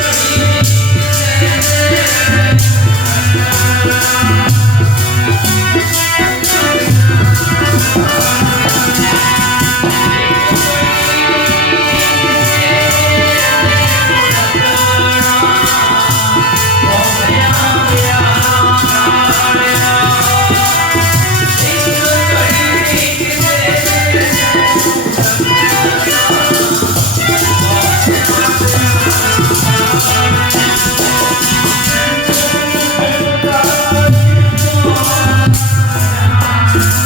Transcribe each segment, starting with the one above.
Yeah.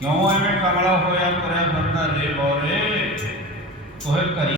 ਕਿਉਂ ਐਵੇਂ ਕਮਲਾ ਹੋਇਆ ਤੁਰਿਆ ਫਿਰਦਾ ਦੇ ਬੋਰੇ? ਕੋਹੇ ਕਰੀ